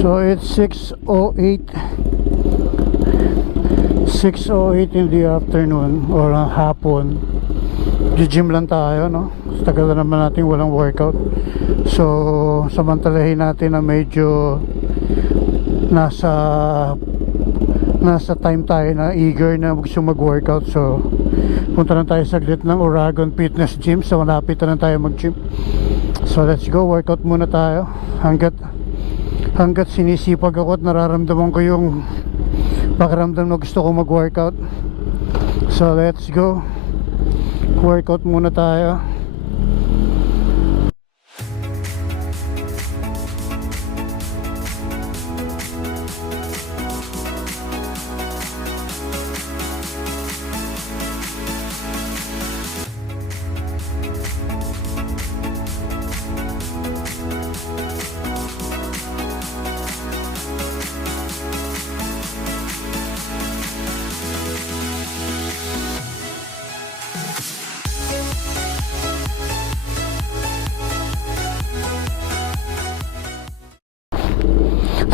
So it's 6:08 in the afternoon or hapon. Gym lang tayo, no? Tagal na naman natin walang workout. So samantalahin natin na medyo nasa time tayo na eager na gusto mag-workout. So punta na tayo saglit ng Oragon Fitness Gym. So malapit na tayo mag-gym. So let's go, workout muna tayo hanggat sinisipag ako at nararamdaman ko yung pakiramdam na gusto ko mag-workout. So let's go, workout muna tayo.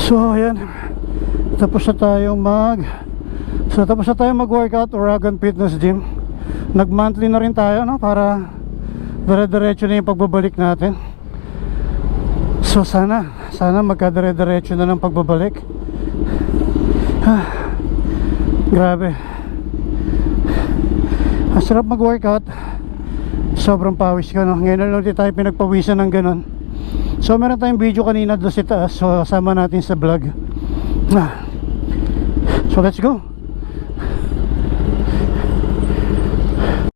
So ayan, tapos na tayong mag-workout Oragon Fitness Gym. Nag monthly na rin tayo, no? Para dire-diretso na yung pagbabalik natin. So sana magka-dire-diretso na ng pagbabalik. Grabe, ang sarap mag-workout. Sobrang pawis ko, no? Ngayon na ulit tayo pinagpawisan ng ganun. So meron tayong video kanina doon sa taas, so sama natin sa vlog. So let's go.